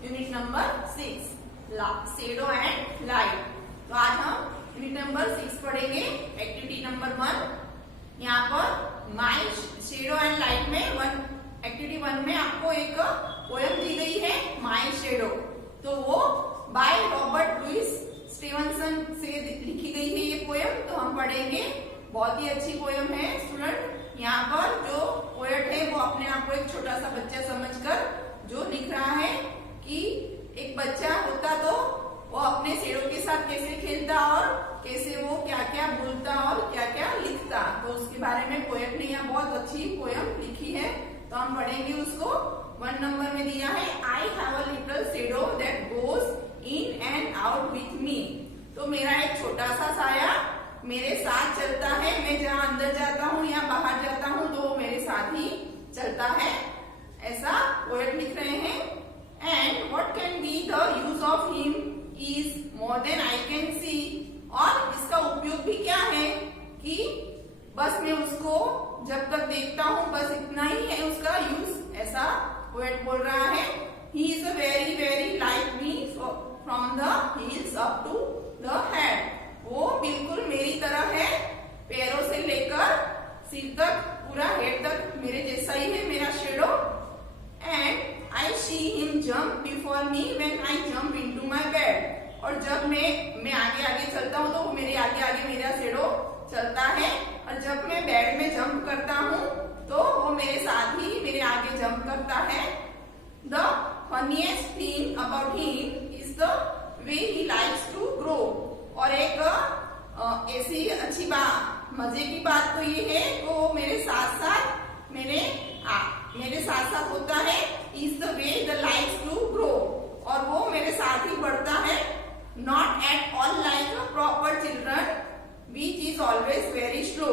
Unit number 6 shadow and light. तो आज हम यूनिट नंबर 6 पढ़ेंगे। Activity number 1। यहाँ पर माई शेडो एंड लाइट में एक्टिविटी 1 में आपको एक पोयम दी गई है माई शेडो। तो वो बाय रॉबर्ट लुइस स्टीवनसन से लिखी गई है ये पोयम। तो हम पढ़ेंगे। बहुत ही अच्छी पोयम है स्टूडेंट। यहाँ पर जो पोएट है वो अपने आप को एक छोटा सा बच्चा समझकर जो लिख रहा है कि एक बच्चा होता तो वो अपने शेरों के साथ कैसे खेलता और कैसे वो क्या क्या बोलता और क्या क्या लिखता। तो उसके बारे में पोएट ने यहाँ बहुत अच्छी पोयम लिखी है। तो हम पढ़ेंगे उसको। 1 नंबर में दिया है I have a little shadow that goes in and out with me. तो मेरा एक छोटा सा साया मेरे साथ चलता है। मैं जहाँ अंदर जाता हूँ या बाहर जाता हूँ तो वो मेरे साथ ही चलता है, ऐसा पोएट लिख रहे हैं। And what can be the use of him is more than I can see. और इसका उपयोग भी क्या है कि बस मैं उसको जब तक देखता हूँ बस इतना ही है उसका यूज, ऐसा पोएट बोल रहा है। He is a very very like me from the heels up to the head. वो बिल्कुल मेरी तरह है, पैरों से लेकर सिर तक, पूरा हेड तक मेरे जैसा ही है मेरा shadow. And I see him jump before me when I jump into my bed. और जब मैं आगे आगे चलता हूँ तो वो मेरे आगे आगे मेरा शेडो चलता है। और जब मैं बेड में जंप करता हूँ तो वो मेरे साथ ही मेरे आगे जंप करता है। The funniest thing about him is the way he likes to grow. और एक ऐसी अच्छी बात, मजे की बात तो ये है कि वो मेरे साथ साथ मेरे साथ साथ होता है। Is the way the likes to grow. और वो मेरे साथ ही बढ़ता है। Not at all like a proper children which is always very slow.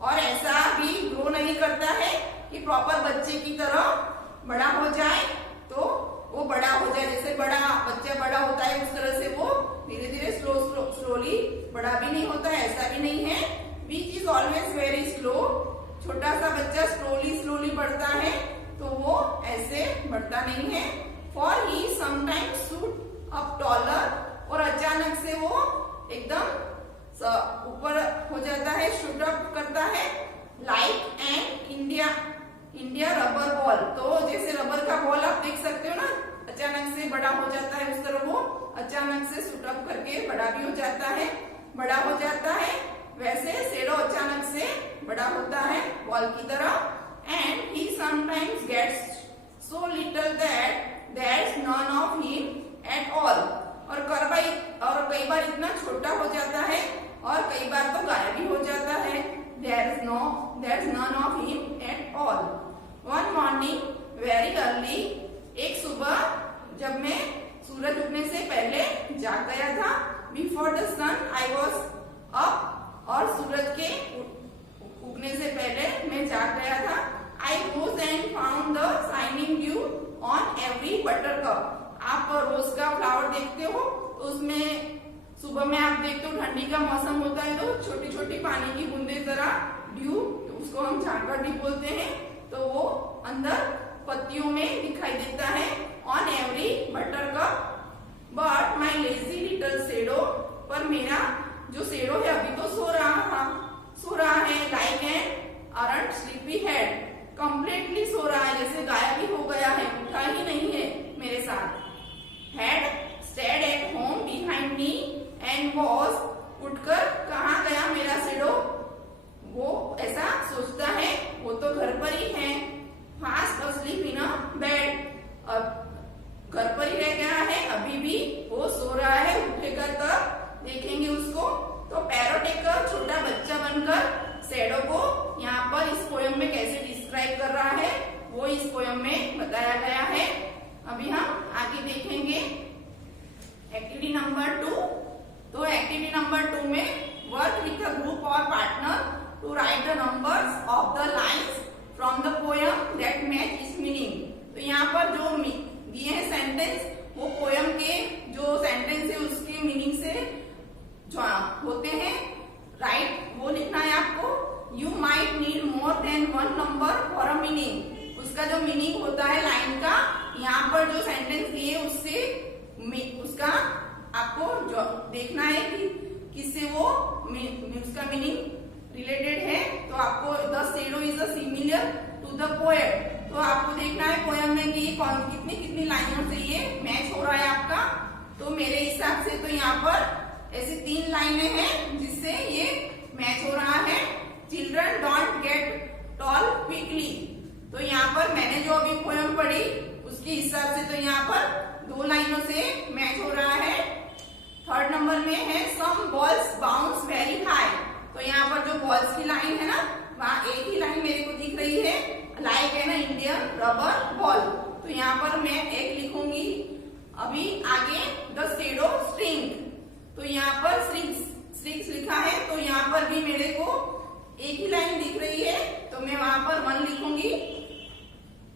और ऐसा भी ग्रो नहीं करता है कि प्रॉपर बच्चे की तरह बड़ा हो जाए तो वो बड़ा हो जाए, जैसे बड़ा बच्चा बड़ा होता है उस तरह से वो धीरे धीरे स्लोली बड़ा भी नहीं होता है, ऐसा भी नहीं है। विच इज ऑलवेज वेरी स्लो। छोटा सा बच्चा स्लोली बढ़ता है तो वो ऐसे बढ़ता नहीं है। For he sometimes shoot up taller. और अचानक से वो एकदम ऊपर हो जाता है, शूट अप करता है। Like an India rubber ball. तो जैसे रबर का बॉल आप देख सकते हो ना, अचानक से बड़ा हो जाता है, उस तरह वो अचानक से शूट अप करके बड़ा भी हो जाता है, बड़ा हो जाता है। वैसे शेडो अचानक से बड़ा होता है बॉल की तरह। And he sometimes gets so little that there's none of him at all. और कई बार इतना छोटा हो जाता है और कई बार तो गायब भी हो जाता है। There's none of him at all. One morning very early. एक सुबह जब मैं सूरज उगने से पहले जाग गया था। Before the sun I was up. और सूरज के उगने से पहले मैं जाग गया था। I rose and found the shining dew on every buttercup. आप रोज का फ्लावर देखते हो तो उसमें सुबह में आप देखते हो ठंडी का मौसम होता है तो छोटी छोटी पानी की बूंदे जरा ड्यू, उसको हम झांकर ड्यू बोलते हैं, तो वो अंदर पत्तियों में दिखाई देता है on every buttercup. But my lazy little shadow. पर मेरा जो शेडो है अभी तो सो रहा है। Like an aren't sleepy head. Completely so रहा है, जैसे गायब ही हो गया है, उठा ही नहीं है मेरे साथ। Head stayed at home behind me and was. उठकर कहाँ गया मेरा शेडो, वो ऐसा सोचता है, वो तो घर पर ही है। फास्ट अस्लीप इन अ बेड। अब घर पर ही रह गया है, अभी भी वो सो रहा है, उठेगा तब देखेंगे उसको। तो पैरोट एक छोटा बच्चा बनकर शेडो को यहाँ पर इस पोयम में कैसे डिस्क्राइब कर रहा है वो इस पोयम में बताया गया है। अभी हम आगे देखेंगे एक्टिविटी नंबर 2। तो एक्टिविटी नंबर 2 में work with a group or partner to write the numbers of the lines from the poem that match its meaning. तो यहाँ पर जो दिए हैं सेंटेंस, वो पोयम के जो सेंटेंस है उसके मीनिंग से जो होते हैं, राइट, वो लिखना है आपको। You might need more than 1 number for a meaning. उसका जो मीनिंग होता है लाइन का यहाँ पर जो सेंटेंस दिए उससे उसका आपको जो देखना है कि किससे वो उसका मीनिंग रिलेटेड है। तो आपको the shadow is a similar to the poet, तो आपको देखना है पोएम में कि ये कितनी कितनी लाइनों से ये मैच हो रहा है आपका। तो मेरे हिसाब से तो यहाँ पर ऐसी 3 लाइनें हैं जिससे ये मैच हो रहा है। Children don't get tall quickly, तो यहाँ पर मैंने जो अभी पोएम पढ़ी उसके हिसाब से तो यहाँ पर 2 लाइनों से मैच हो रहा है। 3rd नंबर में है सम बॉल्स बाउंस वेरी हाई, तो यहाँ पर जो बॉल्स की लाइन है ना वहाँ एक ही लाइन मेरे को दिख रही है, लाइक है ना इंडियन रबर बॉल, तो यहाँ पर मैं एक लिखूंगी। अभी आगे द शैडो स्ट्रिंग, तो यहाँ पर स्ट्रिंग्स लिखा है, तो यहाँ पर भी मेरे को एक ही लाइन दिख रही है, तो मैं वहां पर 1 लिखूंगी।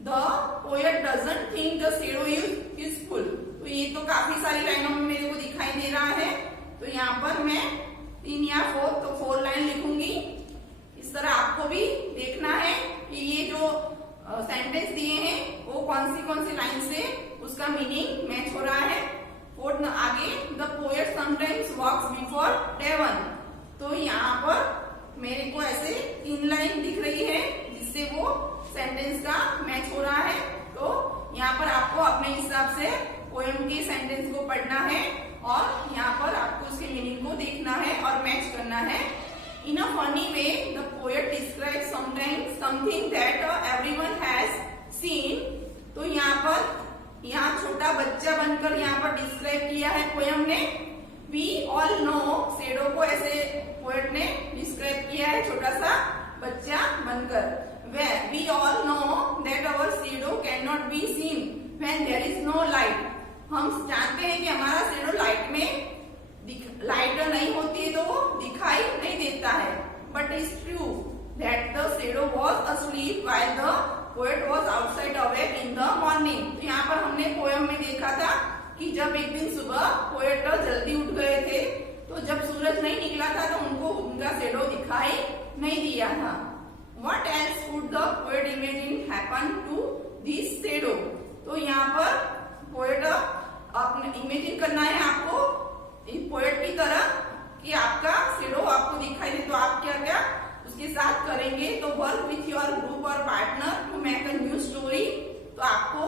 The poet doesn't think the shadow is useful, तो ये तो काफी सारी लाइनों में मेरे को दिखाई दे रहा है, तो यहाँ पर मैं 3 या 4 तो 4 लाइन लिखूंगी। इस तरह आपको भी देखना है कि ये जो सेंटेंस दिए हैं वो कौन सी लाइन से उसका मीनिंग मैच हो रहा है। 4th आगे the poet sometimes walks before dawn, तो यहाँ पर मेरे को ऐसे 3 लाइन दिख रही है जिससे वो सेंटेंस का मैच हो रहा है। तो यहाँ पर आपको अपने हिसाब से पोएम के सेंटेंस को पढ़ना है और यहाँ पर आपको उसके मीनिंग को देखना है और मैच करना है। In a funny way the poet describes sometimes something that everyone has seen, तो यहाँ छोटा बच्चा बनकर यहाँ पर डिस्क्राइब किया है पोएम ने। वी ऑल नो, शैडो को ऐसे पोएट ने डिस्क्राइब किया है छोटा सा बच्चा बनकर। We all know that our shadow can not be seen when there is no light, हम जानते हैं कि हमारा शैडो लाइट नहीं होती है तो वो दिखाई नहीं देता है। But it's true that the shadow was asleep while the poet was outside awake in the morning, तो यहाँ पर हमने पोएम में देखा था कि जब एक दिन सुबह पोएट जल्दी उठ गए थे तो जब सूरज नहीं निकला था तो उनको उनका शैडो दिखाई नहीं दिया था। What else could the poet imagine happen to this shadow, तो यहाँ पर पोएट अपने इमेजिन करना है आपको पोएट की तरह कि आपका शैडो आपको दिखाई दे, तो आप क्या क्या उसके साथ करेंगे। तो work with your group or partner to make a new story, तो आपको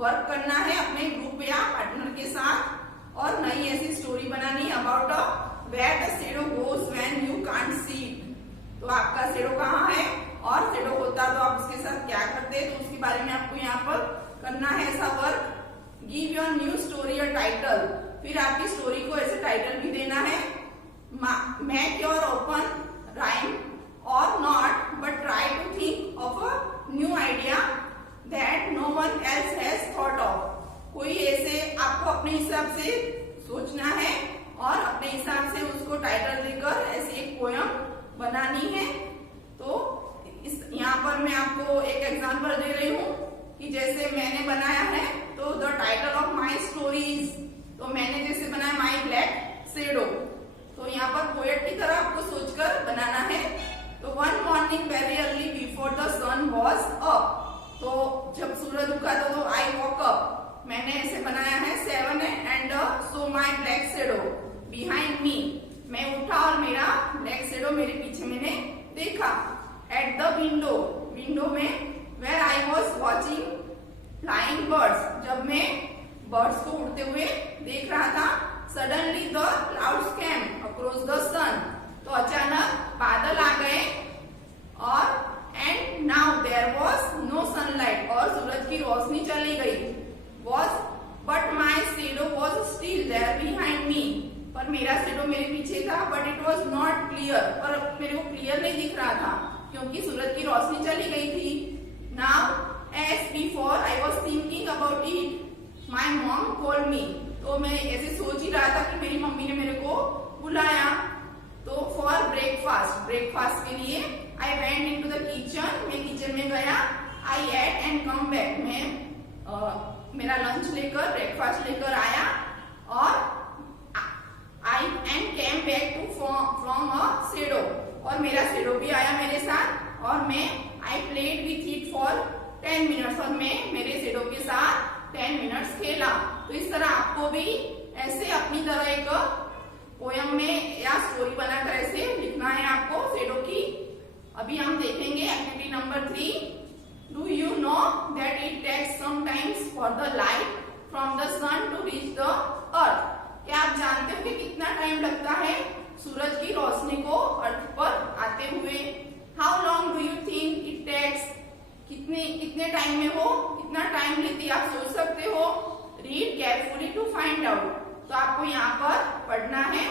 वर्क करना है अपने ग्रुप या पार्टनर के साथ और नई ऐसी स्टोरी बनानी about where the shadow goes when you can't see it, तो आपका शैडो कहाँ है और शैडो होता तो आप उसके साथ क्या करते, तो उसके बारे में आपको यहाँ पर करना है ऐसा work. Give your new story a title, फिर आपकी स्टोरी को ऐसे टाइटल भी देना है। Make your open rhyme or not but try to think of a new idea that no one else has thought of, कोई ऐसे आपको अपने हिसाब से सोचना है और अपने हिसाब से उसको टाइटल देकर ऐसी एक पोएम बनानी है। तो यहाँ पर मैं आपको एक एग्जांपल दे रही हूँ कि जैसे मैंने बनाया है, तो the title of my stories, तो मैंने जैसे बनाया माय ब्लैक शैडो, तो यहाँ पर पोएट की तरह आपको सोचकर बनाना है। तो one morning very early before the sun was up, तो जब सूरज उगा तो आई वॉक अप, मैंने ऐसे बनाया है 7 and so my black shadow behind me, मैं उठा और मेरा ब्लैक शैडो मेरे पीछे मैंने देखा। एट द विंडो में where I was watching flying birds, जब मैं बर्ड्स को उड़ते हुए देख रहा था। Suddenly the clouds came across the sun, तो अचानक बादल आ गए और and now there was no sunlight, और सूरज की रोशनी चली गई। Was but my shadow was still there behind me, पर मेरा शैडो मेरे पीछे था। But it was not clear, पर मेरे को क्लियर नहीं दिख रहा था क्योंकि सूरज की रोशनी चली गई थी। Now as before I was thinking about it my mom called me, तो मैं ऐसे सोच ही रहा था कि मेरी मम्मी ने मेरे को बुलाया। तो फॉर ब्रेकफास्ट के लिए I went into the kitchen, मैं किचन में गया। I ate and come back, मैं मेरा लंच लेकर ब्रेकफास्ट लेकर आया और I and came back to from a shadow, और मेरा शैडो भी आया मेरे साथ और मैं I played with it for 10 minutes, और मैं मेरे शैडो के साथ 10 मिनट्स खेला। तो इस तरह आपको भी ऐसे अपनी तरह एक पोयम में या स्टोरी बनाकर ऐसे लिखना है आपको शेडो की। अभी हम देखेंगे activity number 3। Do you know that it takes some times for the light from the sun to reach the earth? क्या आप जानते हो कि कितना टाइम लगता है सूरज की रोशनी को अर्थ पर आते हुए? How long do you think it takes? कितने टाइम में हो, कितना टाइम लेती आप सोच सकते हो? Read carefully to find out. तो आपको यहाँ पर पढ़ना है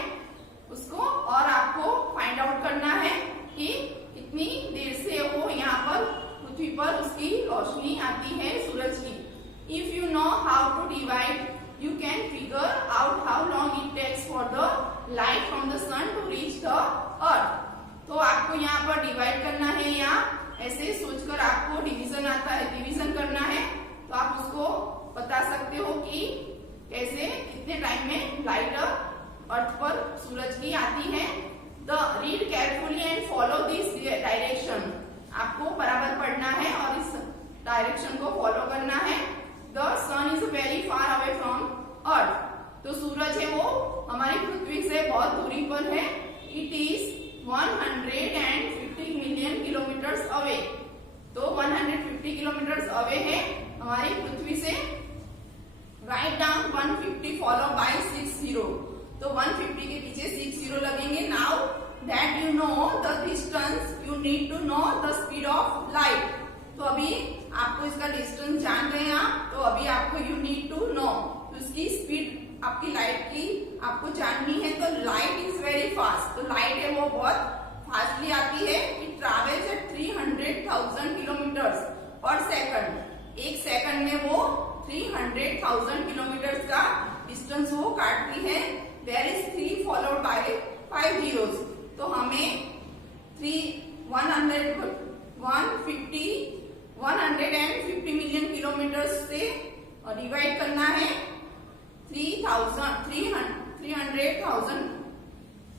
उसको और आपको फाइंड आउट करना है कि कितनी देर से वो यहाँ पर पृथ्वी पर उसकी रोशनी आती है सूरज की। If you know how to divide you can figure out how long it takes for the light from the sun to reach the earth। तो आपको यहाँ पर डिवाइड करना है या ऐसे सोचकर आपको डिवीजन आता है, डिवीजन करना है तो आप उसको बता सकते हो कि कैसे कितने टाइम में लाइट अर्थ पर सूरज की आती है। The read carefully and follow this direction. आपको बराबर पढ़ना है और इस डायरेक्शन को फॉलो करना है। The sun is very far away from earth। तो सूरज है वो हमारी पृथ्वी से बहुत दूरी पर है। It is 150 million kilometres away. तो 150 किलोमीटर्स अवे है हमारी पृथ्वी से। Write down 150 follow by 60। तो 150 के पीछे 60 लगेंगे। Now that you know the distance you need to know the speed of light. तो अभी आपको इसका डिस्टेंस जान गए आप, तो अभी आपको यू नीड टू नो उसकी स्पीड आपकी लाइट की आपको जाननी है। तो लाइट इज वेरी फास्ट। तो लाइट है वो बहुत फास्टली आती है। It travels at 300,000 kilometres per second. एक सेकंड में वो 300,000 किलोमीटर का डिस्टेंस वो काटती है। There is 3 followed by 5 zeros। तो हमें 150 मिलियन किलोमीटर से डिवाइड करना है 300,000।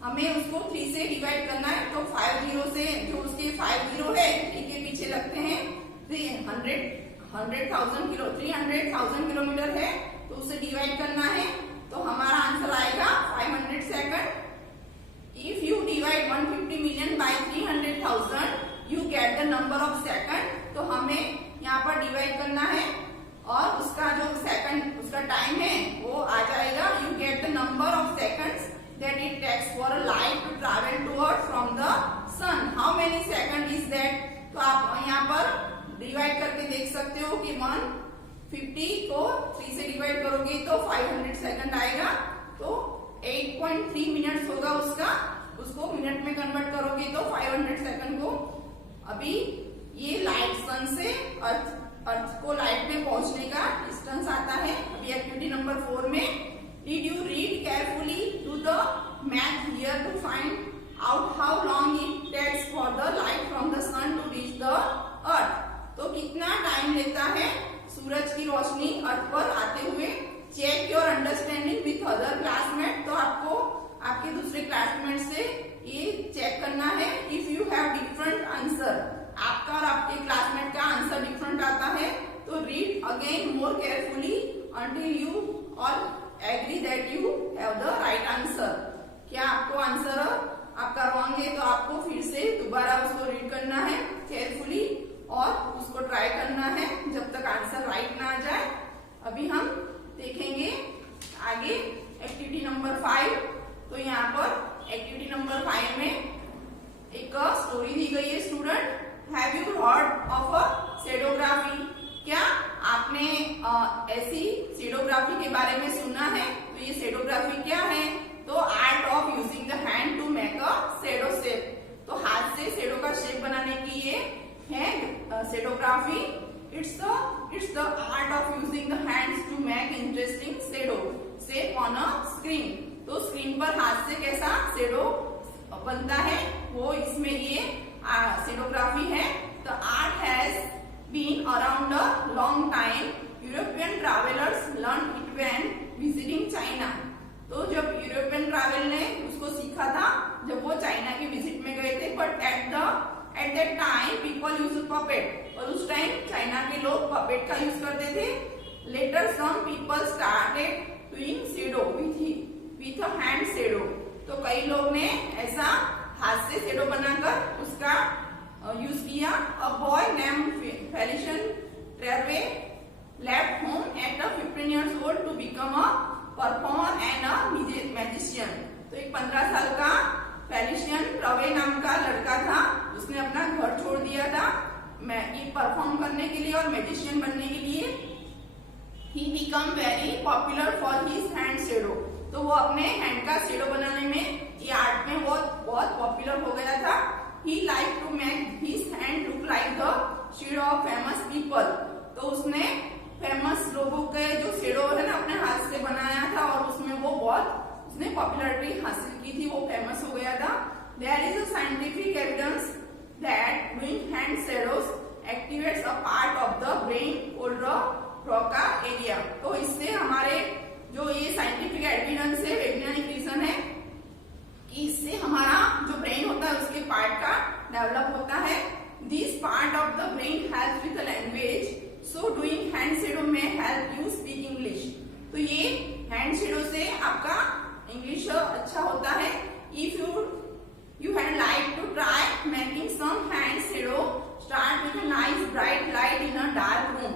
हमें उसको 3 से डिवाइड करना है। तो 5 जीरो से जो उसके 5 जीरो है 3 के पीछे लगते हैं 300,000 किलोमीटर है तो उसे डिवाइड करना है। तो हमारा आंसर आएगा 500 second. If you divide 150 million bye 300,000 you get the number of second. तो हमें यहाँ पर डिवाइड करना है और उसका जो सेकंड उसका टाइम है वो आ जाएगा। You get the number of seconds that it takes for a light to travel towards from the sun. How many second is that? तो आप यहाँ पर डिवाइड करके देख सकते हो कि 150 को 3 से डिवाइड करोगे तो 500 सेकंड आएगा। तो 8.3 मिनट्स होगा उसका। उसको मिनट में कन्वर्ट करोगे तो 500 सेकंड को। अभी ये लाइट सन से अर्थ को लाइट में पहुंचने का डिस्टेंस आता है। अभी एक्टिविटी नंबर 4 में did you read carefully to the math here to find out how long it takes for the light from the sun to reach the earth. तो कितना टाइम लेता है सूरज की रोशनी अर्थ पर आते हुए? Check your understanding with other classmate. तो आपको आपके दूसरे क्लासमेट से ये चेक करना है। If you have different answer, आपका और आपके क्लासमेट का आंसर डिफरेंट आता है तो read again more carefully until you और agree that you have the right answer. क्या आपको आंसर आपका रॉन्ग है तो आपको फिर से दोबारा उसको रीड करना है केयरफुली और उसको ट्राई करना है जब तक आंसर राइट ना आ जाए। अभी हम देखेंगे आगे एक्टिविटी नंबर 5। तो यहाँ पर एक्टिविटी नंबर 5 में एक स्टोरी दी गई है। Student, have you heard of a shadowgraphy? क्या आपने ऐसी शेडोग्राफी के बारे में सुना है? तो ये शेडोग्राफी क्या है? तो art of using the hand to make a shadow shape. तो हाथ से शेडो का शेप बनाने की ये है शेडोग्राफी। It's the art of using the hands to make interesting shadow shape on a screen। तो स्क्रीन पर हाथ से कैसा शेडो बनता है वो इसमें ये शेडोग्राफी है। The art has been around a long time। European travelers learned it when visiting China। तो जब यूरोपियन ट्रैवल ने उसको सीखा था जब वो चाइना की विजिट में गए थे। But at that time people use puppet. और उस टाइम चाइना के लोग पपेट का यूज करते थे। later some people started doing shadow with a hand shadow. तो कई लोग ने ऐसा हाथ से शेडो बनाकर उसका यूज किया. A boy named Felician Trevor left home at 15 years old to become a performer and a magician. तो एक 15 साल का फेलिशियन ट्रवे नाम का लड़का था. उसने अपना घर छोड़ दिया था परफॉर्म करने के लिए और मैजिशियन बनने के लिए. He became very popular for his hand shadow. तो वो अपने हैंड का शेडो बनाने में, ये आर्ट में वो बहुत पॉपुलर हो गया था. He liked to make his hand look like the shadow of famous people. तो उसने फेमस लोगों के जो शेडो है ना अपने हाथ से बनाया था और उसमें वो बहुत उसने पॉपुलैरिटी हासिल की थी, वो फेमस हो गया था. There is a scientific evidence that doing hand shadows activates a part of the brain called the Broca area. तो इससे हमारे जो ये साइंटिफिक एविडेंस है, वैज्ञानिक रीजन है कि इससे हमारा जो ब्रेन होता है उसके पार्ट का डेवलप होता है. This part of the brain helps with the language, so doing hand shadow में हेल्प यू स्पीक इंग्लिश. तो ये हैंड शेडो से आपका इंग्लिश अच्छा होता है. If you had like to try making some hand shadow, start with a nice bright light in a dark room.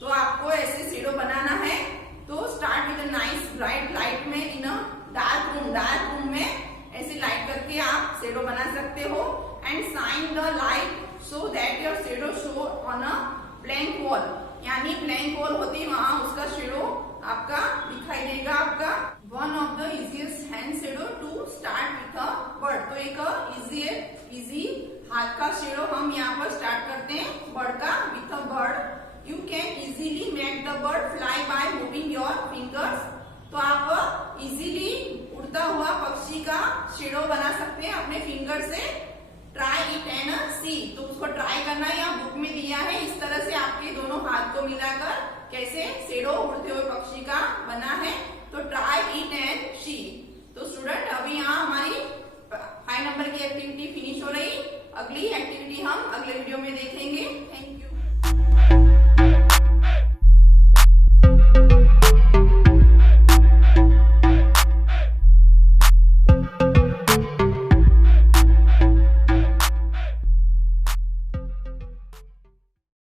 तो आपको ऐसे शेडो बनाना है तो start with a nice bright light में इन अ डार्क रूम में ऐसे लाइट करके आप शेडो बना सकते हो. And shine the light so that your shadow show on a blank wall. यानी ब्लैंक वॉल होती है वहां उसका शेडो आपका दिखाई देगा आपका. One of the easiest hand shadow to start with a bird. तो एक इजी हाथ का शेडो हम यहाँ पर स्टार्ट करते हैं बर्ड का. With a bird you can easily make the bird fly by moving your fingers. तो आप इजीली उड़ता हुआ पक्षी का शेडो बना सकते हैं अपने फिंगर से. ट्राई इट एंड सी. तो उसको ट्राई करना है, यहाँ बुक में दिया है. इस तरह से आपके दोनों हाथ को मिलाकर कैसे शेडो उड़ते हुए पक्षी का बना है. तो ट्राई इट एंड सी. तो स्टूडेंट अभी यहाँ हमारी 5 नंबर की एक्टिविटी फिनिश हो रही. अगली एक्टिविटी हम अगले वीडियो में देखेंगे. Thank you.